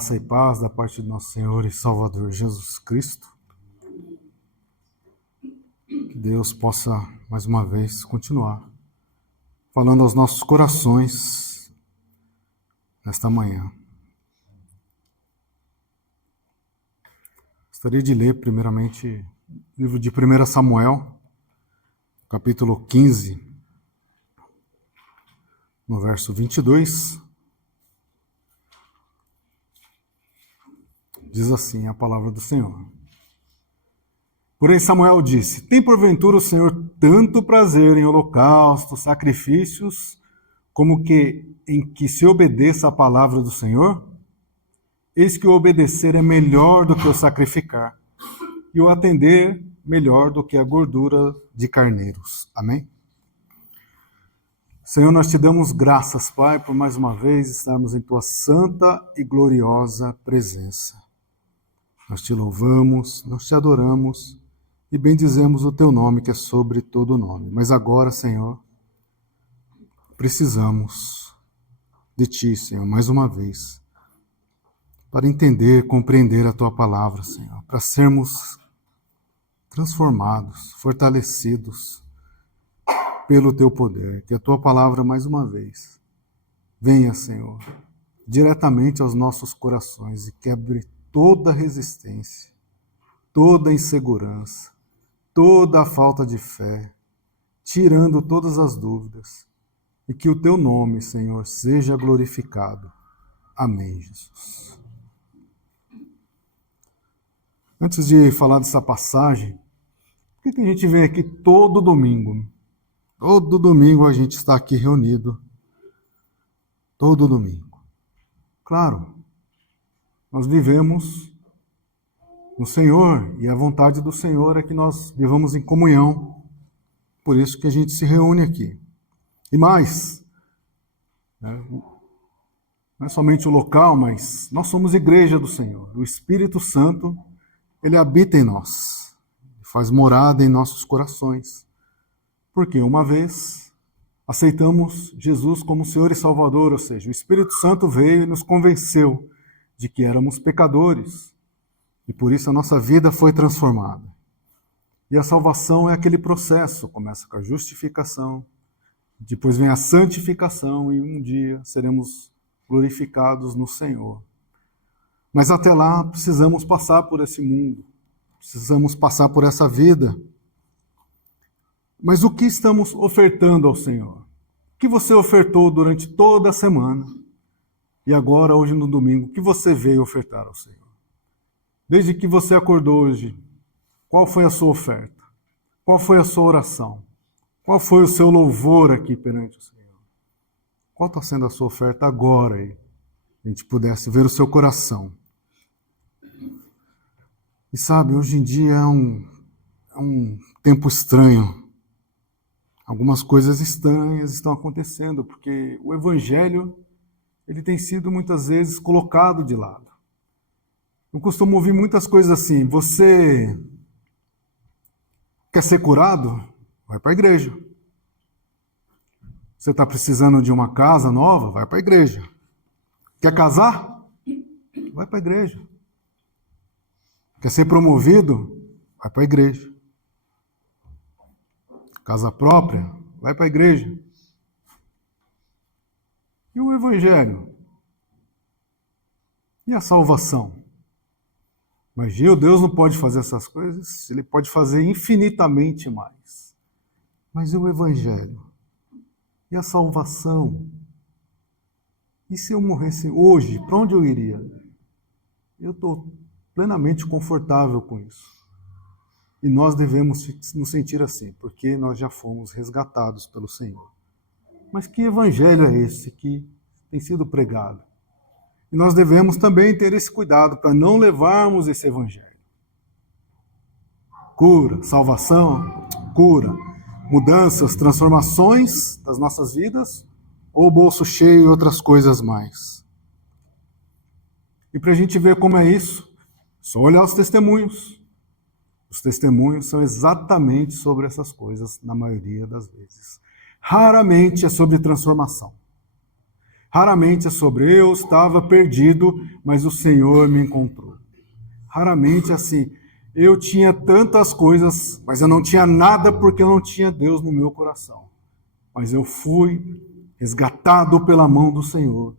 Graça e paz da parte do nosso Senhor e Salvador Jesus Cristo. Que Deus possa, mais uma vez, continuar falando aos nossos corações nesta manhã. Gostaria de ler, primeiramente, o livro de 1 Samuel, capítulo 15, no verso 22. Diz assim a palavra do Senhor. Porém Samuel disse: Tem porventura o Senhor tanto prazer em holocaustos, sacrifícios, como que em que se obedeça a palavra do Senhor? Eis que o obedecer é melhor do que o sacrificar, e o atender melhor do que a gordura de carneiros. Amém? Senhor, nós te damos graças, Pai, por mais uma vez estarmos em tua santa e gloriosa presença. Nós te louvamos, nós te adoramos e bendizemos o teu nome, que é sobre todo nome. Mas agora, Senhor, precisamos de ti, Senhor, mais uma vez, para entender, compreender a tua palavra, Senhor, para sermos transformados, fortalecidos pelo teu poder. Que a tua palavra, mais uma vez, venha, Senhor, diretamente aos nossos corações e quebre toda resistência, toda insegurança, toda a falta de fé, tirando todas as dúvidas, e que o teu nome, Senhor, seja glorificado. Amém, Jesus. Antes de falar dessa passagem, por que a gente vem aqui todo domingo? Todo domingo a gente está aqui reunido. Todo domingo. Claro, nós vivemos no Senhor, e a vontade do Senhor é que nós vivamos em comunhão. Por isso que a gente se reúne aqui. E mais, não é somente o local, mas nós somos igreja do Senhor. O Espírito Santo, ele habita em nós, faz morada em nossos corações. Porque uma vez aceitamos Jesus como Senhor e Salvador, ou seja, o Espírito Santo veio e nos convenceu de que éramos pecadores, e por isso a nossa vida foi transformada. E a salvação é aquele processo, começa com a justificação, depois vem a santificação, e um dia seremos glorificados no Senhor. Mas até lá precisamos passar por esse mundo, precisamos passar por essa vida. Mas o que estamos ofertando ao Senhor? O que você ofertou durante toda a semana? E agora, hoje no domingo, o que você veio ofertar ao Senhor? Desde que você acordou hoje, qual foi a sua oferta? Qual foi a sua oração? Qual foi o seu louvor aqui perante o Senhor? Qual está sendo a sua oferta agora aí? A gente pudesse ver o seu coração. E sabe, hoje em dia é um tempo estranho. Algumas coisas estranhas estão acontecendo, porque o Evangelho ele tem sido muitas vezes colocado de lado. Eu costumo ouvir muitas coisas assim: você quer ser curado? Vai para a igreja. Você está precisando de uma casa nova? Vai para a igreja. Quer casar? Vai para a igreja. Quer ser promovido? Vai para a igreja. Casa própria? Vai para a igreja. E o Evangelho? E a salvação? Mas Deus não pode fazer essas coisas, ele pode fazer infinitamente mais. Mas e o Evangelho? E a salvação? E se eu morresse hoje, para onde eu iria? Eu estou plenamente confortável com isso. E nós devemos nos sentir assim, porque nós já fomos resgatados pelo Senhor. Mas que evangelho é esse que tem sido pregado? E nós devemos também ter esse cuidado para não levarmos esse evangelho. Cura, salvação, cura, mudanças, transformações das nossas vidas, ou bolso cheio e outras coisas mais. E para a gente ver como é isso, só olhar os testemunhos. Os testemunhos são exatamente sobre essas coisas, na maioria das vezes. Raramente é sobre transformação. Raramente é sobre eu estava perdido, mas o Senhor me encontrou. Raramente é assim. Eu tinha tantas coisas, mas eu não tinha nada porque eu não tinha Deus no meu coração. Mas eu fui resgatado pela mão do Senhor.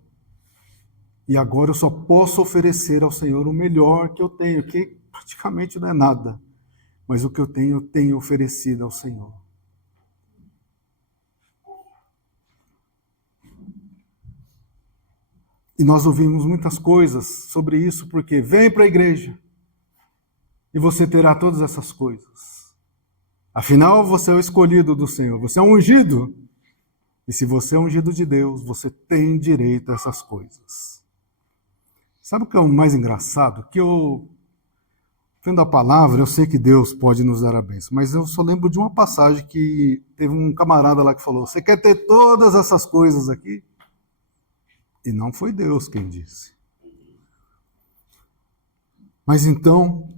E agora eu só posso oferecer ao Senhor o melhor que eu tenho, que praticamente não é nada. Mas o que eu tenho oferecido ao Senhor. E nós ouvimos muitas coisas sobre isso, porque vem para a igreja e você terá todas essas coisas. Afinal, você é o escolhido do Senhor, você é um ungido. E se você é ungido de Deus, você tem direito a essas coisas. Sabe o que é o mais engraçado? Que eu, vendo a palavra, eu sei que Deus pode nos dar a bênção, mas eu só lembro de uma passagem que teve um camarada lá que falou: você quer ter todas essas coisas aqui? E não foi Deus quem disse. Mas então,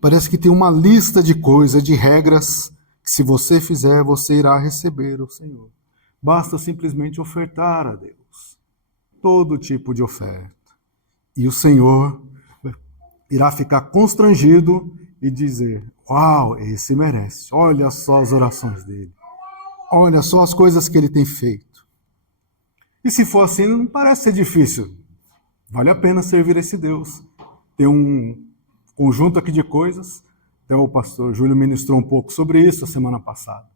parece que tem uma lista de coisas, de regras, que se você fizer, você irá receber o Senhor. Basta simplesmente ofertar a Deus todo tipo de oferta. E o Senhor irá ficar constrangido e dizer: uau, esse merece. Olha só as orações dele. Olha só as coisas que ele tem feito. E se for assim, não parece ser difícil. Vale a pena servir esse Deus. Tem um conjunto aqui de coisas. Até o pastor Júlio ministrou um pouco sobre isso a semana passada.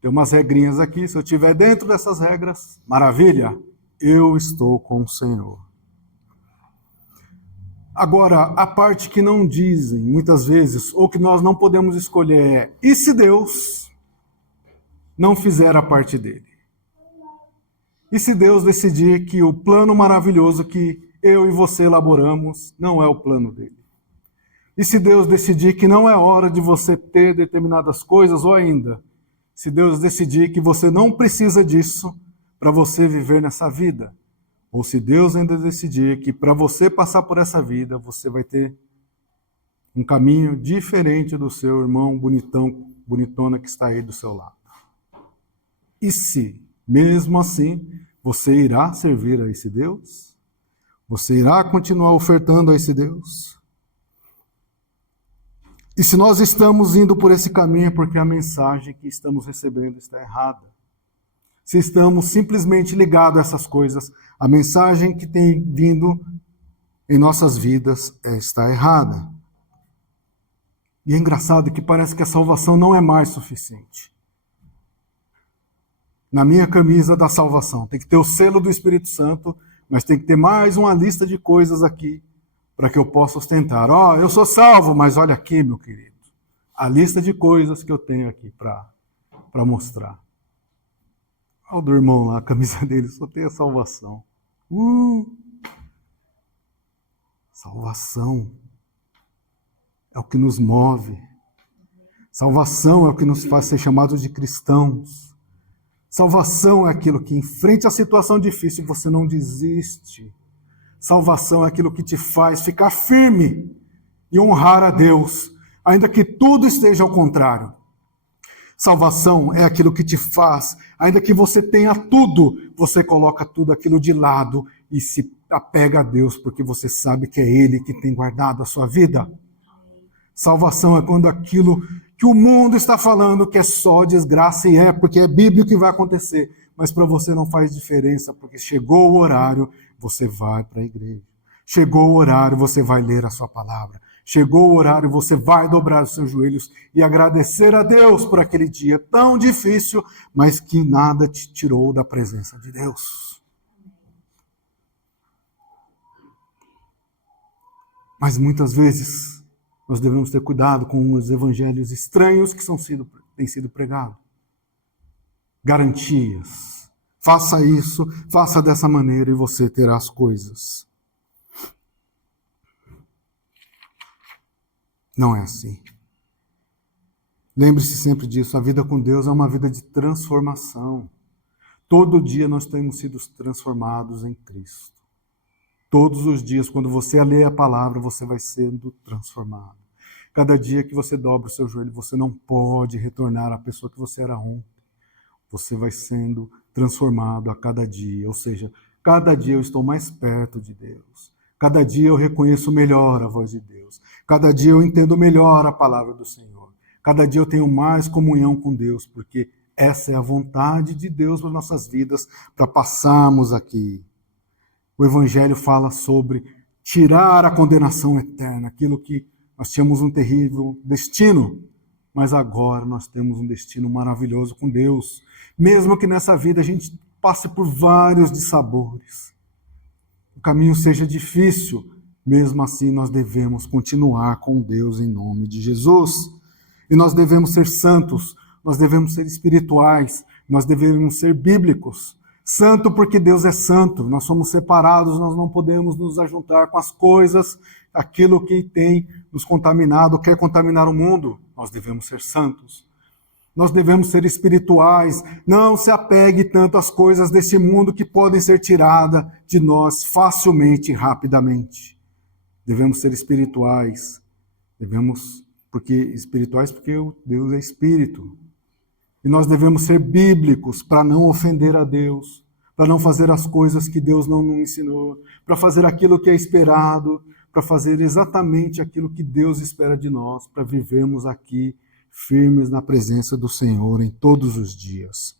Tem umas regrinhas aqui. Se eu estiver dentro dessas regras, maravilha, eu estou com o Senhor. Agora, a parte que não dizem, muitas vezes, ou que nós não podemos escolher é: e se Deus não fizer a parte dele? E se Deus decidir que o plano maravilhoso que eu e você elaboramos não é o plano dele? E se Deus decidir que não é hora de você ter determinadas coisas, ou ainda, se Deus decidir que você não precisa disso para você viver nessa vida, ou se Deus ainda decidir que para você passar por essa vida, você vai ter um caminho diferente do seu irmão bonitão, bonitona que está aí do seu lado. E se, mesmo assim, você irá servir a esse Deus? Você irá continuar ofertando a esse Deus? E se nós estamos indo por esse caminho é porque a mensagem que estamos recebendo está errada. Se estamos simplesmente ligados a essas coisas, a mensagem que tem vindo em nossas vidas está errada. E é engraçado que parece que a salvação não é mais suficiente. Na minha camisa da salvação tem que ter o selo do Espírito Santo, mas tem que ter mais uma lista de coisas aqui para que eu possa ostentar. Eu sou salvo, mas olha aqui, meu querido, a lista de coisas que eu tenho aqui para mostrar. Olha o do irmão lá, a camisa dele só tem a salvação. Salvação é o que nos move. Salvação é o que nos faz ser chamados de cristãos. Salvação é aquilo que, em frente à situação difícil, você não desiste. Salvação é aquilo que te faz ficar firme e honrar a Deus, ainda que tudo esteja ao contrário. Salvação é aquilo que te faz, ainda que você tenha tudo, você coloca tudo aquilo de lado e se apega a Deus, porque você sabe que é Ele que tem guardado a sua vida. Salvação é quando aquilo que o mundo está falando que é só desgraça, e porque é bíblico que vai acontecer, mas para você não faz diferença, porque chegou o horário, você vai para a igreja. Chegou o horário, você vai ler a sua palavra. Chegou o horário, você vai dobrar os seus joelhos e agradecer a Deus por aquele dia tão difícil, mas que nada te tirou da presença de Deus. Mas muitas vezes nós devemos ter cuidado com os evangelhos estranhos que têm sido pregados. Garantias. Faça isso, faça dessa maneira e você terá as coisas. Não é assim. Lembre-se sempre disso, a vida com Deus é uma vida de transformação. Todo dia nós temos sido transformados em Cristo. Todos os dias, quando você lê a palavra, você vai sendo transformado. Cada dia que você dobra o seu joelho, você não pode retornar à pessoa que você era ontem. Você vai sendo transformado a cada dia. Ou seja, Cada dia eu estou mais perto de Deus. Cada dia eu reconheço melhor a voz de Deus. Cada dia eu entendo melhor a palavra do Senhor. Cada dia eu tenho mais comunhão com Deus, porque essa é a vontade de Deus para nossas vidas, para passarmos aqui. O Evangelho fala sobre tirar a condenação eterna, aquilo que nós tínhamos um terrível destino, mas agora nós temos um destino maravilhoso com Deus. Mesmo que nessa vida a gente passe por vários dissabores, o caminho seja difícil, mesmo assim nós devemos continuar com Deus em nome de Jesus. E nós devemos ser santos, nós devemos ser espirituais, nós devemos ser bíblicos. Santo porque Deus é santo, nós somos separados, nós não podemos nos ajuntar com as coisas, aquilo que tem nos contaminado, quer contaminar o mundo. Nós devemos ser santos. Nós devemos ser espirituais, não se apegue tanto às coisas deste mundo que podem ser tiradas de nós facilmente e rapidamente. Devemos ser espirituais, porque Deus é espírito. E nós devemos ser bíblicos para não ofender a Deus, para não fazer as coisas que Deus não nos ensinou, para fazer aquilo que é esperado, para fazer exatamente aquilo que Deus espera de nós, para vivermos aqui firmes na presença do Senhor em todos os dias.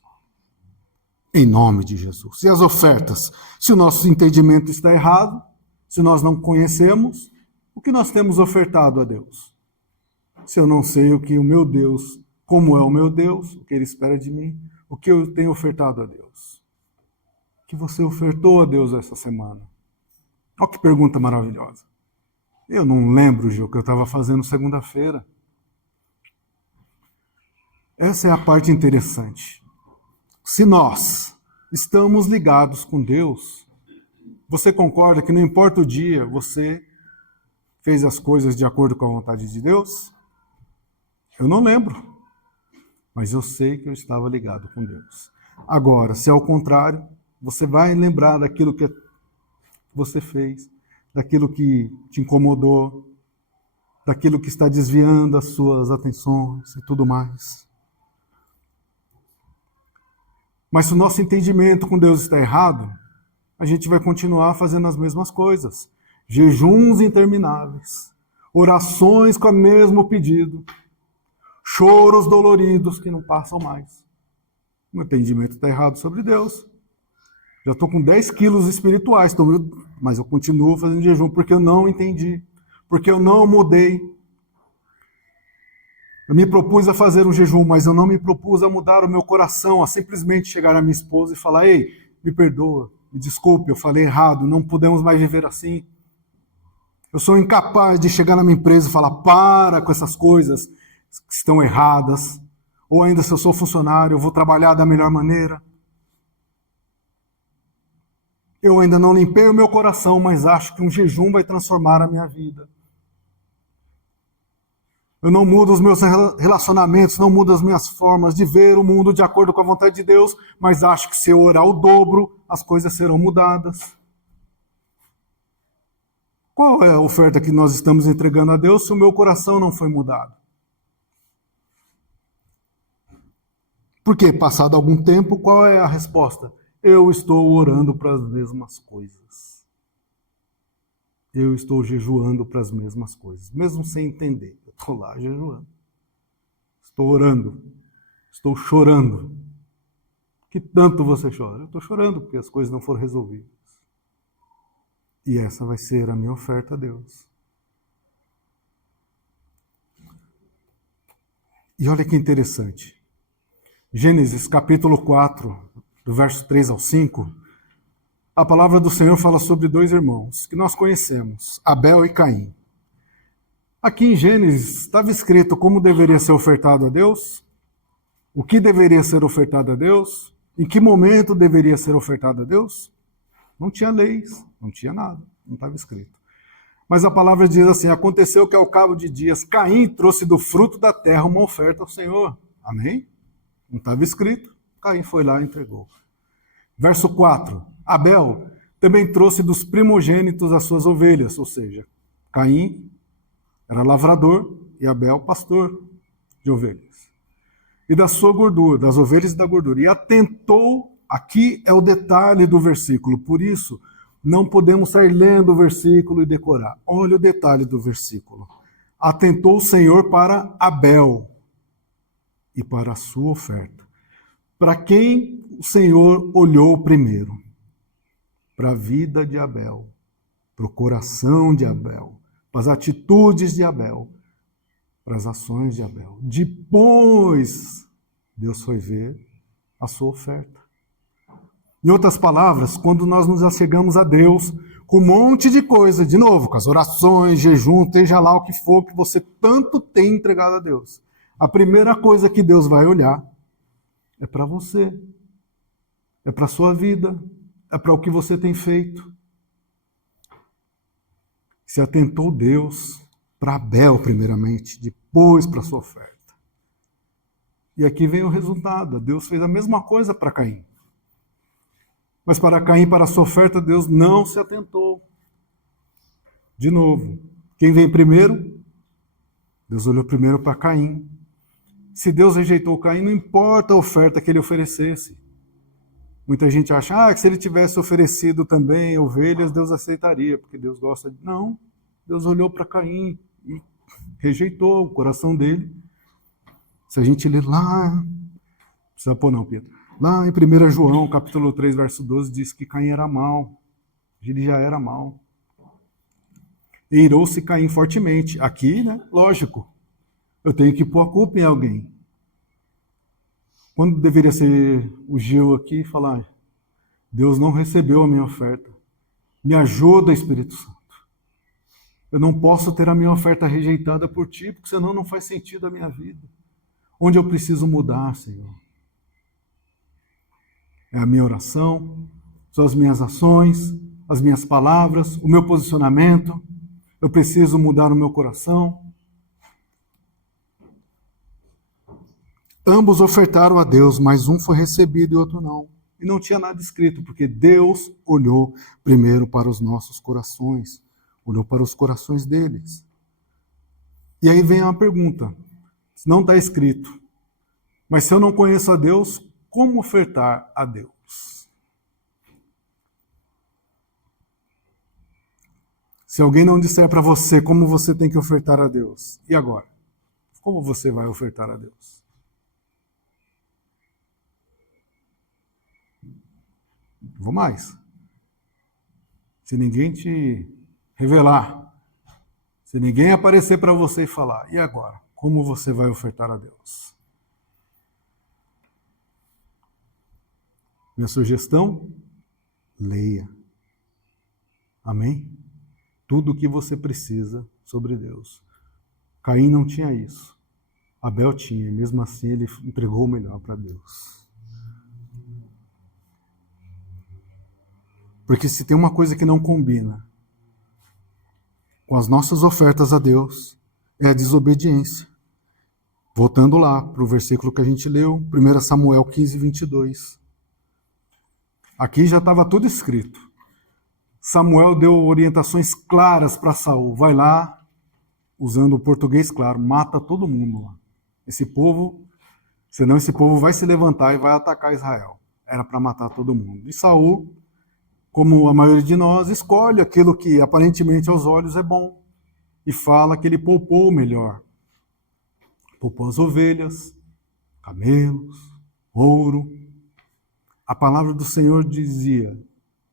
Em nome de Jesus. E as ofertas? Se o nosso entendimento está errado, se nós não conhecemos, o que nós temos ofertado a Deus? Se eu não sei o que o meu Deus, como é o meu Deus, o que Ele espera de mim, o que eu tenho ofertado a Deus? O que você ofertou a Deus essa semana? Olha que pergunta maravilhosa. Eu não lembro, Gil, o que eu estava fazendo segunda-feira. Essa é a parte interessante. Se nós estamos ligados com Deus, você concorda que não importa o dia, você fez as coisas de acordo com a vontade de Deus? Eu não lembro, mas eu sei que eu estava ligado com Deus. Agora, se é o contrário, você vai lembrar daquilo que você fez, daquilo que te incomodou, daquilo que está desviando as suas atenções e tudo mais. Mas se o nosso entendimento com Deus está errado, a gente vai continuar fazendo as mesmas coisas. Jejuns intermináveis, orações com o mesmo pedido, choros doloridos que não passam mais. O meu entendimento está errado sobre Deus. Já estou com 10 quilos espirituais, mas eu continuo fazendo jejum porque eu não entendi, porque eu não mudei. Eu me propus a fazer um jejum, mas eu não me propus a mudar o meu coração, a simplesmente chegar à minha esposa e falar: ei, me perdoa, me desculpe, eu falei errado, não podemos mais viver assim. Eu sou incapaz de chegar na minha empresa e falar: para com essas coisas que estão erradas. Ou ainda, se eu sou funcionário, eu vou trabalhar da melhor maneira. Eu ainda não limpei o meu coração, mas acho que um jejum vai transformar a minha vida. Eu não mudo os meus relacionamentos, não mudo as minhas formas de ver o mundo de acordo com a vontade de Deus, mas acho que se eu orar o dobro, as coisas serão mudadas. Qual é a oferta que nós estamos entregando a Deus se o meu coração não foi mudado? Porque, passado algum tempo, qual é a resposta? Eu estou orando para as mesmas coisas. Eu estou jejuando para as mesmas coisas, mesmo sem entender. Eu estou lá jejuando. Estou orando. Estou chorando. Que tanto você chora? Eu estou chorando porque as coisas não foram resolvidas. E essa vai ser a minha oferta a Deus. E olha que interessante. Gênesis capítulo 4, do verso 3 ao 5, a palavra do Senhor fala sobre dois irmãos que nós conhecemos, Abel e Caim. Aqui em Gênesis estava escrito como deveria ser ofertado a Deus, o que deveria ser ofertado a Deus, em que momento deveria ser ofertado a Deus. Não tinha leis, não tinha nada, não estava escrito. Mas a palavra diz assim: aconteceu que ao cabo de dias Caim trouxe do fruto da terra uma oferta ao Senhor. Amém? Não estava escrito, Caim foi lá e entregou. Verso 4, Abel também trouxe dos primogênitos as suas ovelhas, ou seja, Caim era lavrador e Abel pastor de ovelhas. E da sua gordura, das ovelhas e da gordura. E atentou Aqui é o detalhe do versículo, por isso não podemos sair lendo o versículo e decorar. Olha o detalhe do versículo. Atentou o Senhor para Abel e para a sua oferta. Para quem o Senhor olhou primeiro? Para a vida de Abel, para o coração de Abel, para as atitudes de Abel, para as ações de Abel. Depois, Deus foi ver a sua oferta. Em outras palavras, quando nós nos achegamos a Deus com um monte de coisa, de novo, com as orações, jejum, seja lá o que for que você tanto tem entregado a Deus, a primeira coisa que Deus vai olhar é para você, é para a sua vida, é para o que você tem feito. Se atentou Deus para Abel, primeiramente, depois para a sua oferta. E aqui vem o resultado. Deus fez a mesma coisa para Caim. Mas para Caim, para a sua oferta, Deus não se atentou. De novo, quem veio primeiro? Deus olhou primeiro para Caim. Se Deus rejeitou Caim, não importa a oferta que ele oferecesse. Muita gente acha que se ele tivesse oferecido também ovelhas, Deus aceitaria, porque Deus gosta de... Não, Deus olhou para Caim e rejeitou o coração dele. Se a gente ler lá, não precisa pôr não, Pedro. Lá em 1 João, capítulo 3, verso 12, diz que Caim era mau. Ele já era mau. E irou-se Caim fortemente. Aqui, né? Lógico, eu tenho que pôr a culpa em alguém. Quando deveria ser o Gil aqui e falar, Deus não recebeu a minha oferta. Me ajuda, Espírito Santo. Eu não posso ter a minha oferta rejeitada por ti, porque senão não faz sentido a minha vida. Onde eu preciso mudar, Senhor? É a minha oração, são as minhas ações, as minhas palavras, o meu posicionamento. Eu preciso mudar o meu coração. Ambos ofertaram a Deus, mas um foi recebido e outro não. E não tinha nada escrito, porque Deus olhou primeiro para os nossos corações, olhou para os corações deles. E aí vem uma pergunta, não está escrito, mas se eu não conheço a Deus, como ofertar a Deus? Se alguém não disser para você como você tem que ofertar a Deus, e agora? Como você vai ofertar a Deus? Vou mais. Se ninguém te revelar, se ninguém aparecer para você e falar, e agora? Como você vai ofertar a Deus? Minha sugestão? Leia. Amém? Tudo o que você precisa sobre Deus. Caim não tinha isso. Abel tinha, e mesmo assim ele entregou o melhor para Deus. Porque se tem uma coisa que não combina com as nossas ofertas a Deus, é a desobediência. Voltando lá para o versículo que a gente leu, 1 Samuel 15, 22. Aqui já estava tudo escrito. Samuel deu orientações claras para Saul. Vai lá, usando o português claro, mata todo mundo lá. Esse povo, senão esse povo vai se levantar e vai atacar Israel. Era para matar todo mundo. E Saul, como a maioria de nós, escolhe aquilo que aparentemente aos olhos é bom. E fala que ele poupou o melhor. Poupou as ovelhas, camelos, ouro. A palavra do Senhor dizia,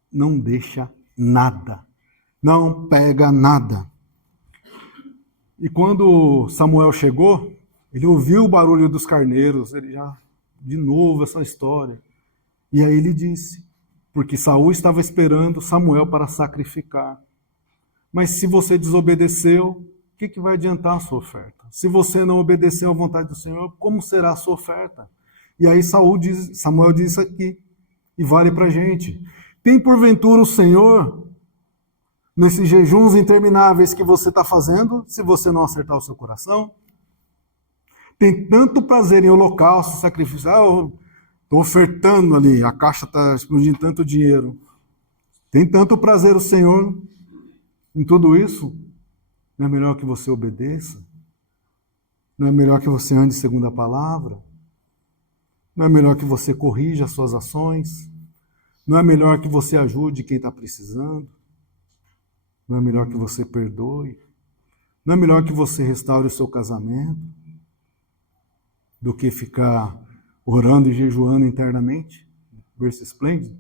não deixa nada, não pega nada. E quando Samuel chegou, ele ouviu o barulho dos carneiros, ele já, de novo essa história. E aí ele disse, porque Saul estava esperando Samuel para sacrificar. Mas se você desobedeceu, o que vai adiantar a sua oferta? Se você não obedeceu à vontade do Senhor, como será a sua oferta? E aí Samuel diz isso aqui, e vale para a gente. Tem porventura o Senhor, nesses jejuns intermináveis que você está fazendo, se você não acertar o seu coração? Tem tanto prazer em holocausto, sacrifício. Eu estou ofertando ali, a caixa está explodindo tanto dinheiro. Tem tanto prazer o Senhor em tudo isso? Não é melhor que você obedeça? Não é melhor que você ande segundo a palavra? Não é melhor que você corrija as suas ações? Não é melhor que você ajude quem está precisando? Não é melhor que você perdoe? Não é melhor que você restaure o seu casamento do que ficar orando e jejuando internamente? Berço esplêndido?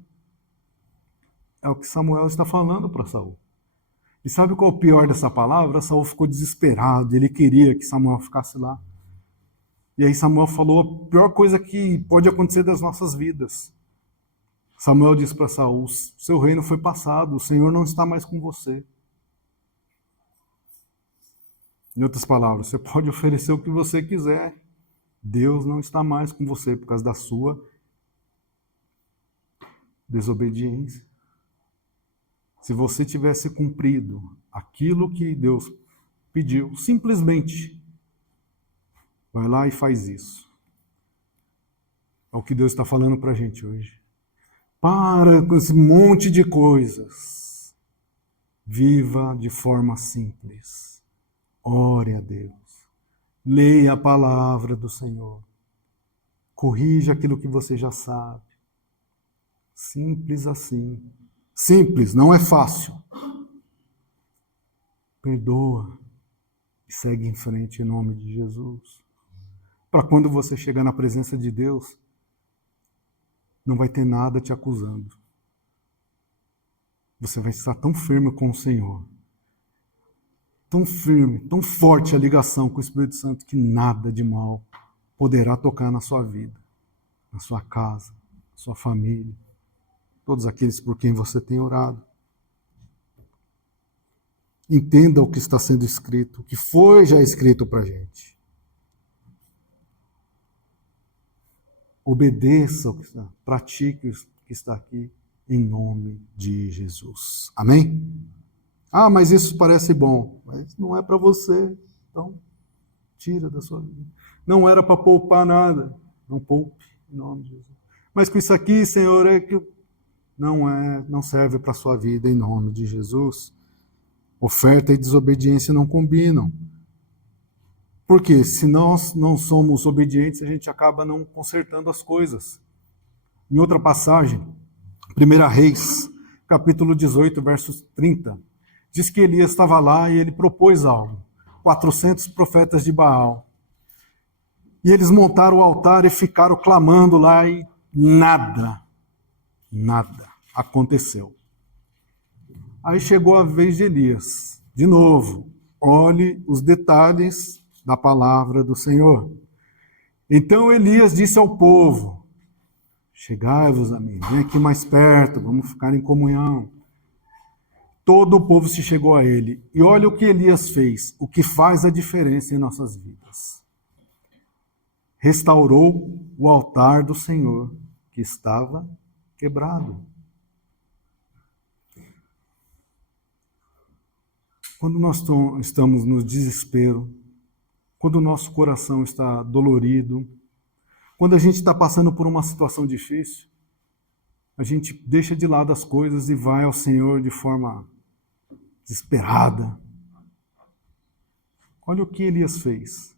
É o que Samuel está falando para Saul. E sabe qual é o pior dessa palavra? Saul ficou desesperado, ele queria que Samuel ficasse lá. E aí Samuel falou a pior coisa que pode acontecer das nossas vidas. Samuel disse para Saul: seu reino foi passado, o Senhor não está mais com você. Em outras palavras, você pode oferecer o que você quiser, Deus não está mais com você por causa da sua desobediência. Se você tivesse cumprido aquilo que Deus pediu, simplesmente vai lá e faz isso. É o que Deus está falando para a gente hoje. Para com esse monte de coisas. Viva de forma simples. Ore a Deus. Leia a palavra do Senhor. Corrija aquilo que você já sabe. Simples assim. Simples, não é fácil. Perdoa e segue em frente em nome de Jesus. Para quando você chegar na presença de Deus, não vai ter nada te acusando. Você vai estar tão firme com o Senhor, tão firme, tão forte a ligação com o Espírito Santo, que nada de mal poderá tocar na sua vida, na sua casa, na sua família, todos aqueles por quem você tem orado. Entenda o que está sendo escrito, o que foi já escrito para a gente. Obedeça o que está, pratique o que está aqui, em nome de Jesus. Amém? Ah, mas isso parece bom, mas não é para você, então tira da sua vida. Não era para poupar nada, não poupe, em nome de Jesus. Mas com isso aqui, Senhor, é que não serve para a sua vida, em nome de Jesus. Oferta e desobediência não combinam. Porque se nós não somos obedientes, a gente acaba não consertando as coisas. Em outra passagem, 1 Reis, capítulo 18, versos 30, diz que Elias estava lá e ele propôs algo. 400 profetas de Baal. E eles montaram o altar e ficaram clamando lá e nada aconteceu. Aí chegou a vez de Elias. De novo, olhe os detalhes da palavra do Senhor. Então Elias disse ao povo: chegai-vos a mim, vem aqui mais perto, vamos ficar em comunhão. Todo o povo se chegou a ele. E olha o que Elias fez, o que faz a diferença em nossas vidas. Restaurou o altar do Senhor, que estava quebrado. Quando nós estamos no desespero, quando o nosso coração está dolorido, quando a gente está passando por uma situação difícil, a gente deixa de lado as coisas e vai ao Senhor de forma desesperada. Olha o que Elias fez.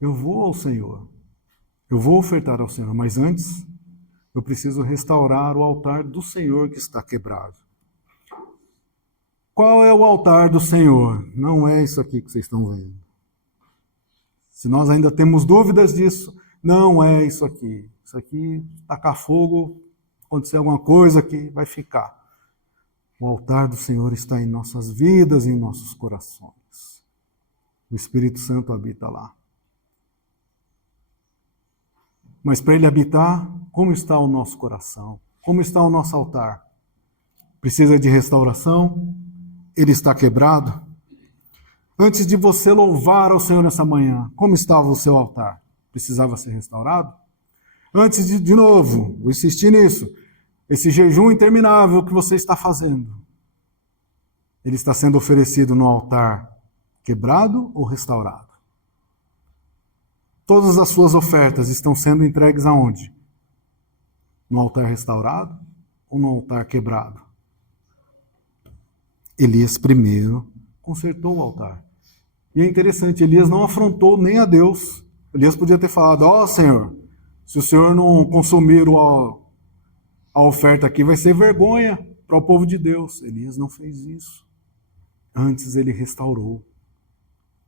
Eu vou ao Senhor, eu vou ofertar ao Senhor, mas antes eu preciso restaurar o altar do Senhor que está quebrado. Qual é o altar do Senhor? Não é isso aqui que vocês estão vendo. Se nós ainda temos dúvidas disso, não é isso aqui. Isso aqui, tacar fogo, acontecer alguma coisa aqui, vai ficar. O altar do Senhor está em nossas vidas, em nossos corações. O Espírito Santo habita lá. Mas para ele habitar, como está o nosso coração? Como está o nosso altar? Precisa de restauração? Ele está quebrado? Antes de você louvar ao Senhor nessa manhã, como estava o seu altar? Precisava ser restaurado? Antes de novo, vou insistir nisso, esse jejum interminável que você está fazendo, ele está sendo oferecido no altar quebrado ou restaurado? Todas as suas ofertas estão sendo entregues aonde? No altar restaurado ou no altar quebrado? Elias primeiro consertou o altar. E é interessante, Elias não afrontou nem a Deus. Elias podia ter falado: ó Senhor, Se o senhor não consumir a oferta aqui, vai ser vergonha para o povo de Deus. Elias não fez isso. Antes ele restaurou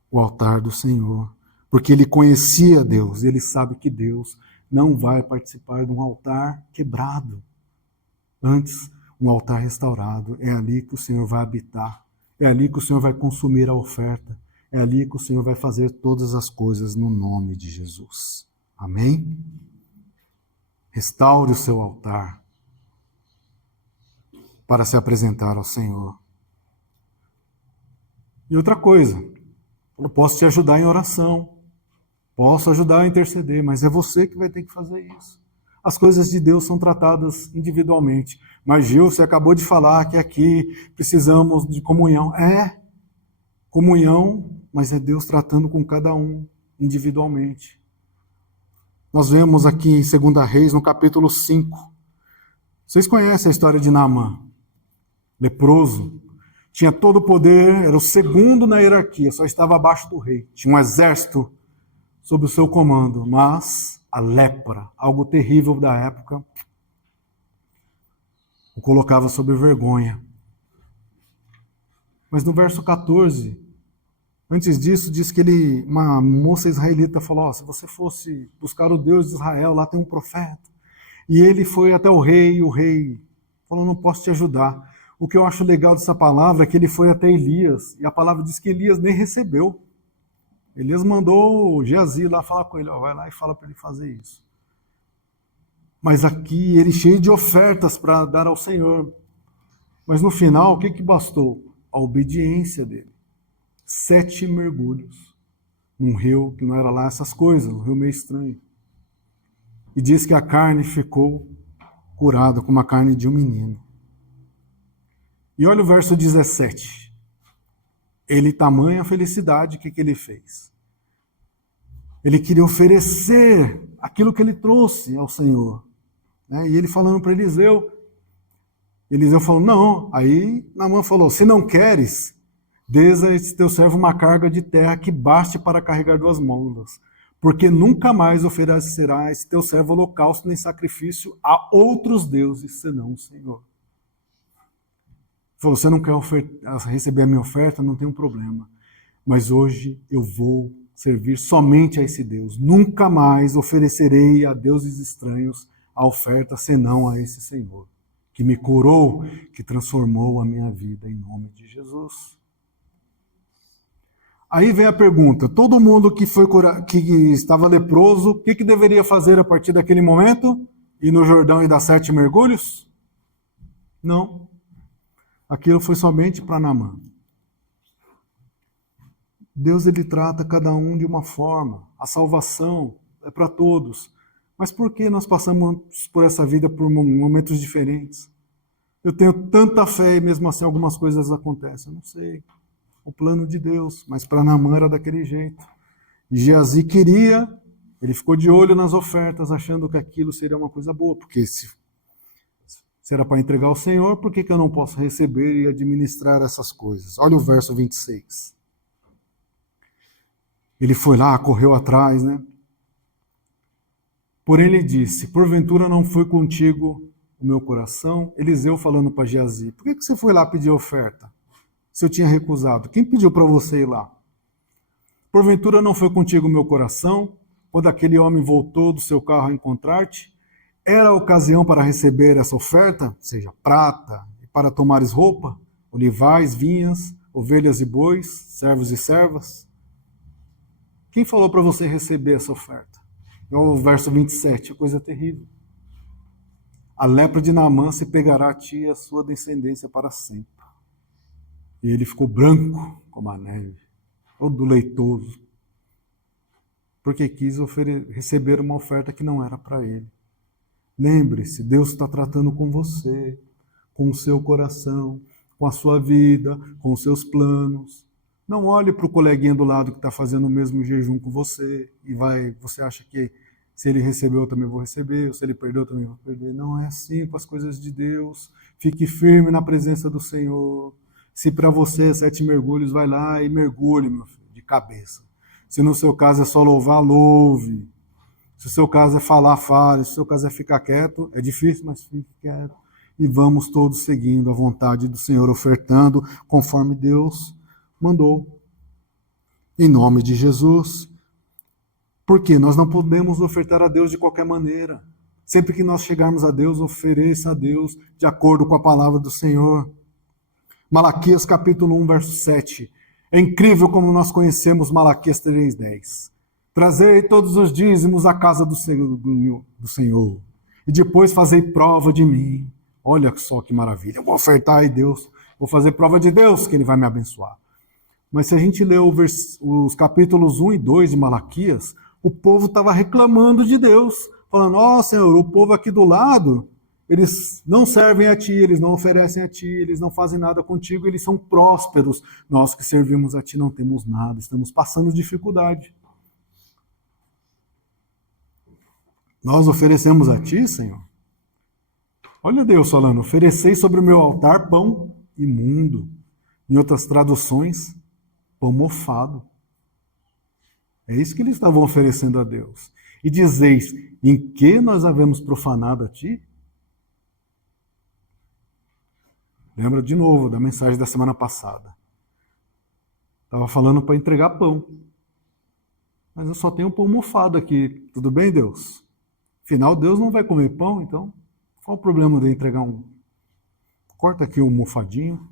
o altar do Senhor, porque ele conhecia Deus, e ele sabe que Deus não vai participar de um altar quebrado. Antes, um altar restaurado, é ali que o Senhor vai habitar, é ali que o Senhor vai consumir a oferta, é ali que o Senhor vai fazer todas as coisas no nome de Jesus. Amém? Restaure o seu altar para se apresentar ao Senhor. E outra coisa, eu posso te ajudar em oração, posso ajudar a interceder, mas é você que vai ter que fazer isso. As coisas de Deus são tratadas individualmente. Mas Gil, você acabou de falar que aqui precisamos de comunhão. É comunhão, mas é Deus tratando com cada um individualmente. Nós vemos aqui em 2 Reis, no capítulo 5. Vocês conhecem a história de Naamã, leproso. Tinha todo o poder, era o segundo na hierarquia, só estava abaixo do rei. Tinha um exército sob o seu comando, mas a lepra, algo terrível da época, o colocava sob vergonha. Mas no verso 14, antes disso, diz que uma moça israelita falou, se você fosse buscar o Deus de Israel, lá tem um profeta. E ele foi até o rei falou, não posso te ajudar. O que eu acho legal dessa palavra é que ele foi até Elias, e a palavra diz que Elias nem recebeu. Elias mandou o Geazi lá falar com ele, vai lá e fala para ele fazer isso. Mas aqui ele cheio de ofertas para dar ao Senhor. Mas no final, o que bastou? A obediência dele. 7 mergulhos num rio que não era lá essas coisas, um rio meio estranho. E diz que a carne ficou curada como a carne de um menino. E olha o verso 17. Ele, tamanha felicidade, o que ele fez? Ele queria oferecer aquilo que ele trouxe ao Senhor. E ele falando para Eliseu falou, não. Aí Naamã falou, se não queres, dês a esse teu servo uma carga de terra que baste para carregar 2 mulas, porque nunca mais oferecerá esse teu servo holocausto nem sacrifício a outros deuses, senão o Senhor. Falou, você não quer receber a minha oferta? Não tem um problema. Mas hoje eu vou servir somente a esse Deus. Nunca mais oferecerei a deuses estranhos a oferta, senão a esse Senhor, que me curou, que transformou a minha vida em nome de Jesus. Aí vem a pergunta, todo mundo que estava leproso, o que deveria fazer a partir daquele momento? Ir no Jordão e dar 7 mergulhos? Não. Aquilo foi somente para Naamã. Deus ele trata cada um de uma forma. A salvação é para todos. Mas por que nós passamos por essa vida por momentos diferentes? Eu tenho tanta fé e mesmo assim algumas coisas acontecem. Eu não sei. O plano de Deus. Mas para Naamã era daquele jeito. E Geazi queria, ele ficou de olho nas ofertas, achando que aquilo seria uma coisa boa. Porque se era para entregar ao Senhor, por que eu não posso receber e administrar essas coisas? Olha o verso 26. Ele foi lá, correu atrás, né? Porém ele disse, porventura não foi contigo o meu coração? Eliseu falando para Geazi, por que você foi lá pedir oferta? Se eu tinha recusado, quem pediu para você ir lá? Porventura não foi contigo o meu coração? Quando aquele homem voltou do seu carro a encontrar-te? Era a ocasião para receber essa oferta, seja prata, e para tomares roupa, olivais, vinhas, ovelhas e bois, servos e servas? Quem falou para você receber essa oferta? É o verso 27, coisa terrível. A lepra de Naamã se pegará a ti e a sua descendência para sempre. E ele ficou branco como a neve, todo leitoso, porque quis receber uma oferta que não era para ele. Lembre-se, Deus está tratando com você, com o seu coração, com a sua vida, com os seus planos. Não olhe para o coleguinha do lado que está fazendo o mesmo jejum com você e você acha que se ele recebeu eu também vou receber, ou se ele perdeu eu também vou perder. Não é assim com as coisas de Deus. Fique firme na presença do Senhor. Se para você 7 mergulhos, vai lá e mergulhe, meu filho, de cabeça. Se no seu caso é só louvar, louve. Se o seu caso é falar, fale. Se o seu caso é ficar quieto, é difícil, mas fique quieto. E vamos todos seguindo a vontade do Senhor, ofertando conforme Deus mandou. Em nome de Jesus. Porque nós não podemos ofertar a Deus de qualquer maneira. Sempre que nós chegarmos a Deus, ofereça a Deus de acordo com a palavra do Senhor. Malaquias capítulo 1, verso 7. É incrível como nós conhecemos Malaquias 3:10. Trazei todos os dízimos à casa do Senhor, e depois fazei prova de mim. Olha só que maravilha. Eu vou ofertar a Deus, vou fazer prova de Deus que Ele vai me abençoar. Mas se a gente ler os capítulos 1 e 2 de Malaquias, o povo estava reclamando de Deus, falando, Senhor, o povo aqui do lado, eles não servem a Ti, eles não oferecem a Ti, eles não fazem nada contigo, eles são prósperos. Nós que servimos a Ti não temos nada, estamos passando dificuldade. Nós oferecemos a Ti, Senhor? Olha Deus falando, oferecei sobre o meu altar pão imundo. Em outras traduções, pão mofado. É isso que eles estavam oferecendo a Deus. E dizeis, em que nós havemos profanado a Ti? Lembra de novo da mensagem da semana passada. Estava falando para entregar pão. Mas eu só tenho pão mofado aqui. Tudo bem, Deus? Afinal, Deus não vai comer pão, então qual o problema de eu entregar um... Corta aqui um mofadinho.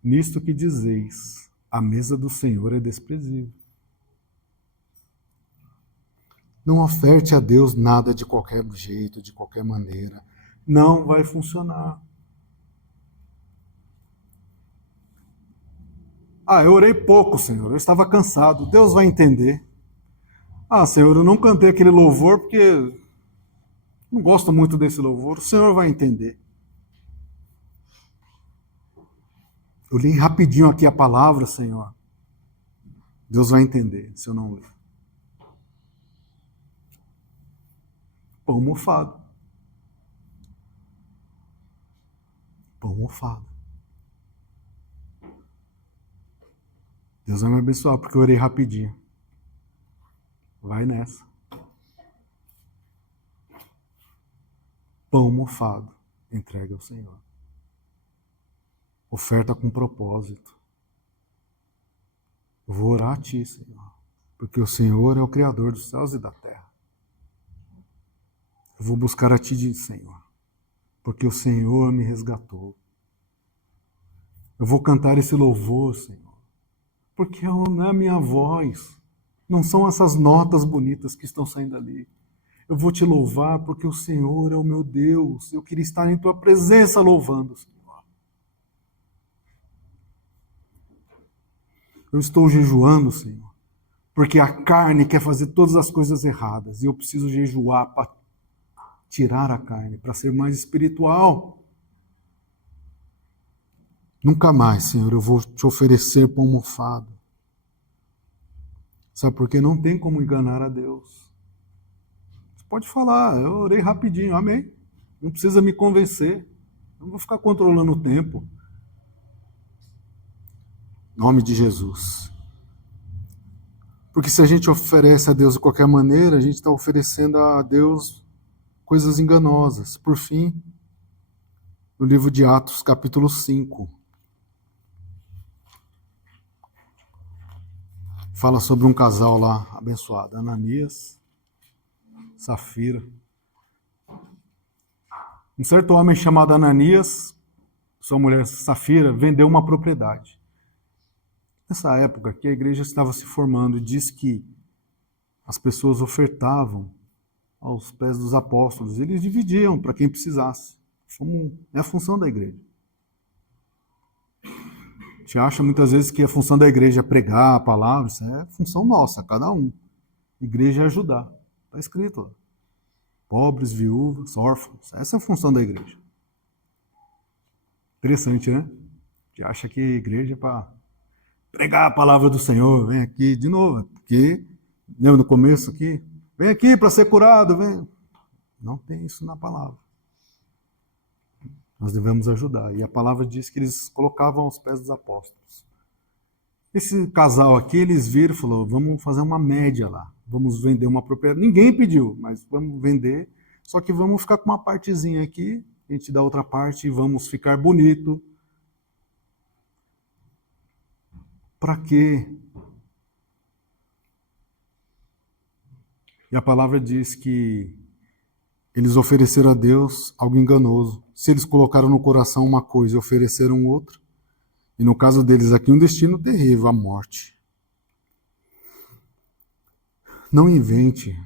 Nisto que dizeis, a mesa do Senhor é desprezível. Não oferte a Deus nada de qualquer jeito, de qualquer maneira. Não vai funcionar. Eu orei pouco, Senhor. Eu estava cansado. Deus vai entender. Senhor, eu não cantei aquele louvor porque não gosto muito desse louvor. O Senhor vai entender. Eu li rapidinho aqui a palavra, Senhor. Deus vai entender se eu não ler. Pão mofado. Pão mofado. Deus vai me abençoar porque eu orei rapidinho. Vai nessa. Pão mofado. Entrega ao Senhor. Oferta com propósito. Eu vou orar a Ti, Senhor. Porque o Senhor é o Criador dos céus e da terra. Eu vou buscar a Ti, Senhor. Porque o Senhor me resgatou. Eu vou cantar esse louvor, Senhor. Porque não é a minha voz. Não são essas notas bonitas que estão saindo ali. Eu vou Te louvar porque o Senhor é o meu Deus. Eu queria estar em Tua presença louvando, Senhor. Eu estou jejuando, Senhor, porque a carne quer fazer todas as coisas erradas. E eu preciso jejuar para tirar a carne, para ser mais espiritual. Nunca mais, Senhor, eu vou Te oferecer pão mofado. Sabe por quê? Não tem como enganar a Deus. Você pode falar, eu orei rapidinho, amém. Não precisa me convencer. Não vou ficar controlando o tempo. Em nome de Jesus. Porque se a gente oferece a Deus de qualquer maneira, a gente está oferecendo a Deus coisas enganosas. Por fim, no livro de Atos, capítulo 5, fala sobre um casal lá abençoado, Ananias, Safira. Um certo homem chamado Ananias, sua mulher Safira, vendeu uma propriedade. Nessa época que a igreja estava se formando, e diz que as pessoas ofertavam aos pés dos apóstolos, eles dividiam para quem precisasse. É a função da igreja. A gente acha muitas vezes que a função da igreja é pregar a palavra, isso é função nossa, cada um. Igreja é ajudar. Está escrito lá. Pobres, viúvas, órfãos. Essa é a função da igreja. Interessante, né? A gente acha que a igreja é para pregar a palavra do Senhor. Vem aqui de novo, porque lembra no começo aqui? Vem aqui para ser curado, vem. Não tem isso na palavra. Nós devemos ajudar. E a palavra diz que eles colocavam aos pés dos apóstolos. Esse casal aqui, eles viram e falaram, vamos fazer uma média lá, vamos vender uma propriedade. Ninguém pediu, mas vamos vender, só que vamos ficar com uma partezinha aqui, a gente dá outra parte e vamos ficar bonito. Para quê? E a palavra diz que eles ofereceram a Deus algo enganoso. Se eles colocaram no coração uma coisa e ofereceram outra, e no caso deles aqui um destino terrível, a morte. Não invente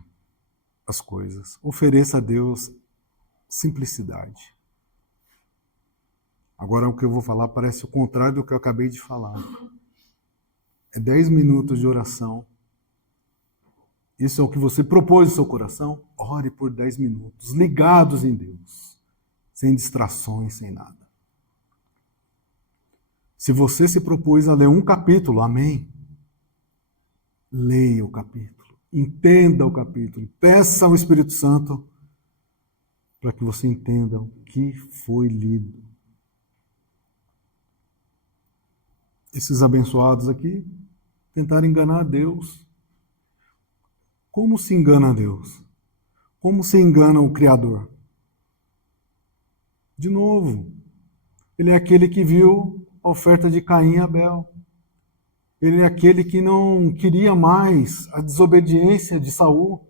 as coisas. Ofereça a Deus simplicidade. Agora o que eu vou falar parece o contrário do que eu acabei de falar. É 10 minutos de oração. Isso é o que você propôs no seu coração? Ore por 10 minutos, ligados em Deus, sem distrações, sem nada. Se você se propôs a ler um capítulo, amém? Leia o capítulo, entenda o capítulo, peça ao Espírito Santo para que você entenda o que foi lido. Esses abençoados aqui tentaram enganar Deus. Como se engana Deus? Como se engana o Criador? De novo, ele é aquele que viu a oferta de Caim e Abel. Ele é aquele que não queria mais a desobediência de Saul.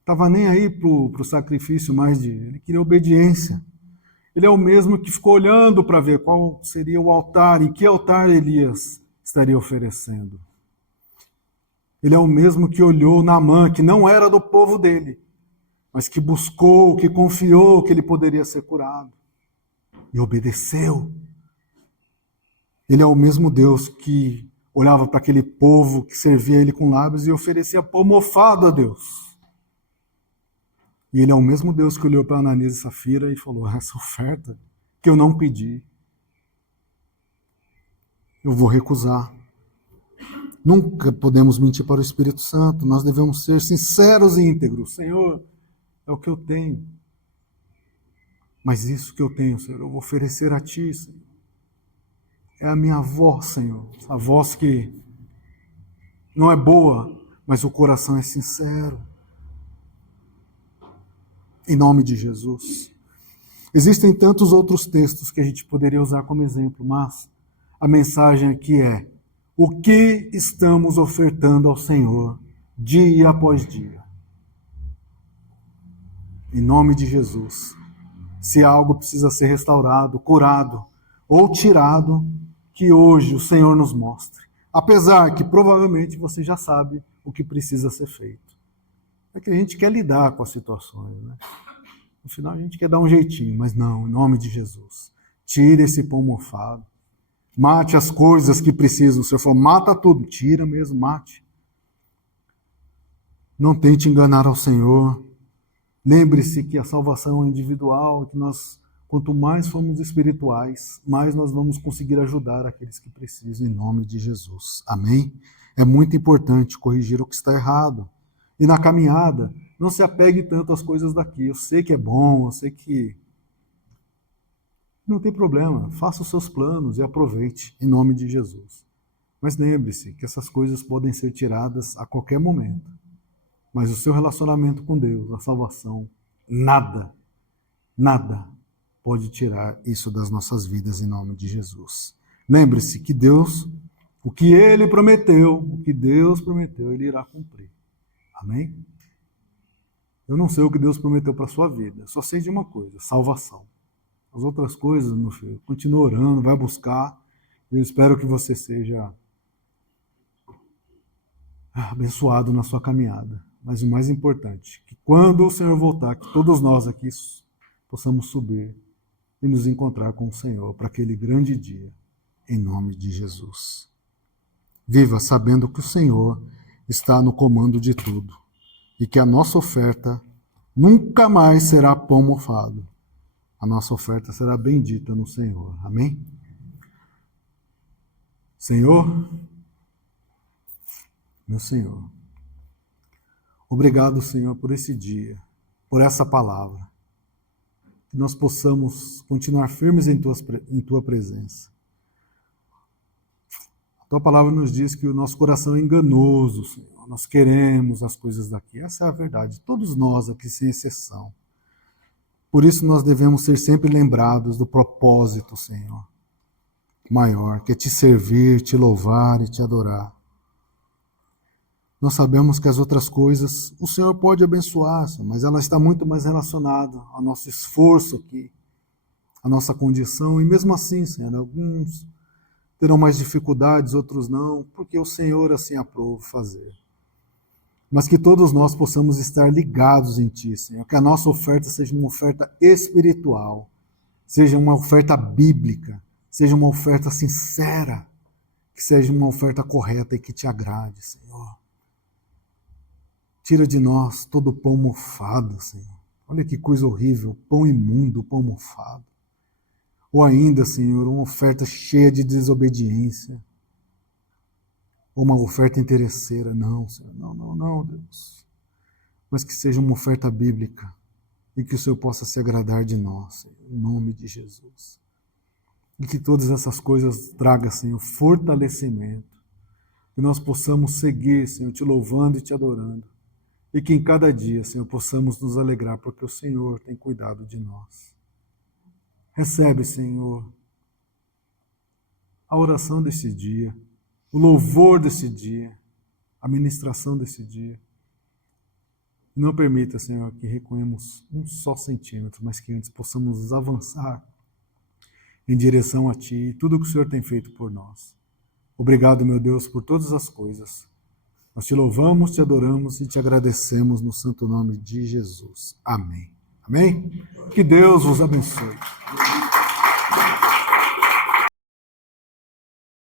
Estava nem aí para o sacrifício mais de... Ele queria obediência. Ele é o mesmo que ficou olhando para ver qual seria o altar e que altar Elias estaria oferecendo. Ele é o mesmo que olhou Naamã, que não era do povo dele, mas que buscou, que confiou que ele poderia ser curado. E obedeceu. Ele é o mesmo Deus que olhava para aquele povo que servia ele com lábios e oferecia pão mofado a Deus. E ele é o mesmo Deus que olhou para Ananias e Safira e falou, essa oferta que eu não pedi, eu vou recusar. Nunca podemos mentir para o Espírito Santo, nós devemos ser sinceros e íntegros. Senhor, é o que eu tenho. Mas isso que eu tenho, Senhor, eu vou oferecer a Ti, Senhor. É a minha voz, Senhor. A voz que não é boa, mas o coração é sincero. Em nome de Jesus. Existem tantos outros textos que a gente poderia usar como exemplo, mas a mensagem aqui é: o que estamos ofertando ao Senhor dia após dia? Em nome de Jesus. Se algo precisa ser restaurado, curado ou tirado, que hoje o Senhor nos mostre. Apesar que provavelmente você já sabe o que precisa ser feito. É que a gente quer lidar com as situações, né? No final a gente quer dar um jeitinho, mas não, em nome de Jesus. Tire esse pão mofado. Mate as coisas que precisam. O Senhor falou, mata tudo. Tira mesmo, mate. Não tente enganar ao Senhor. Lembre-se que a salvação é individual, que nós, quanto mais formos espirituais, mais nós vamos conseguir ajudar aqueles que precisam, em nome de Jesus. Amém? É muito importante corrigir o que está errado. E na caminhada, não se apegue tanto às coisas daqui. Eu sei que é bom, eu sei que... Não tem problema, faça os seus planos e aproveite, em nome de Jesus. Mas lembre-se que essas coisas podem ser tiradas a qualquer momento. Mas o seu relacionamento com Deus, a salvação, nada pode tirar isso das nossas vidas em nome de Jesus. Lembre-se que Deus, o que Ele prometeu, o que Deus prometeu, Ele irá cumprir. Amém? Eu não sei o que Deus prometeu para a sua vida, só sei de uma coisa, salvação. As outras coisas, meu filho, continua orando, vai buscar. Eu espero que você seja abençoado na sua caminhada. Mas o mais importante, que quando o Senhor voltar, que todos nós aqui possamos subir e nos encontrar com o Senhor para aquele grande dia, em nome de Jesus. Viva sabendo que o Senhor está no comando de tudo e que a nossa oferta nunca mais será pão mofado. A nossa oferta será bendita no Senhor. Amém? Senhor, meu Senhor, obrigado, Senhor, por esse dia, por essa palavra. Que nós possamos continuar firmes em Tua presença. Tua palavra nos diz que o nosso coração é enganoso, Senhor. Nós queremos as coisas daqui. Essa é a verdade. Todos nós aqui, sem exceção. Por isso nós devemos ser sempre lembrados do propósito, Senhor, maior, que é te servir, te louvar e te adorar. Nós sabemos que as outras coisas o Senhor pode abençoar, Senhor, mas ela está muito mais relacionada ao nosso esforço aqui, à nossa condição. E mesmo assim, Senhor, alguns terão mais dificuldades, outros não, porque o Senhor assim aprova fazer. Mas que todos nós possamos estar ligados em Ti, Senhor, que a nossa oferta seja uma oferta espiritual, seja uma oferta bíblica, seja uma oferta sincera, que seja uma oferta correta e que Te agrade, Senhor. Tira de nós todo o pão mofado, Senhor. Olha que coisa horrível, pão imundo, pão mofado. Ou ainda, Senhor, uma oferta cheia de desobediência. Ou uma oferta interesseira. Não, Senhor, não, Deus. Mas que seja uma oferta bíblica e que o Senhor possa se agradar de nós, Senhor, em nome de Jesus. E que todas essas coisas tragam, Senhor, fortalecimento. Que nós possamos seguir, Senhor, te louvando e te adorando. E que em cada dia, Senhor, possamos nos alegrar, porque o Senhor tem cuidado de nós. Recebe, Senhor, a oração desse dia, o louvor desse dia, a ministração desse dia. E não permita, Senhor, que recuemos um só centímetro, mas que antes possamos avançar em direção a Ti e tudo o que o Senhor tem feito por nós. Obrigado, meu Deus, por todas as coisas. Nós te louvamos, te adoramos e te agradecemos no santo nome de Jesus. Amém. Amém? Que Deus vos abençoe.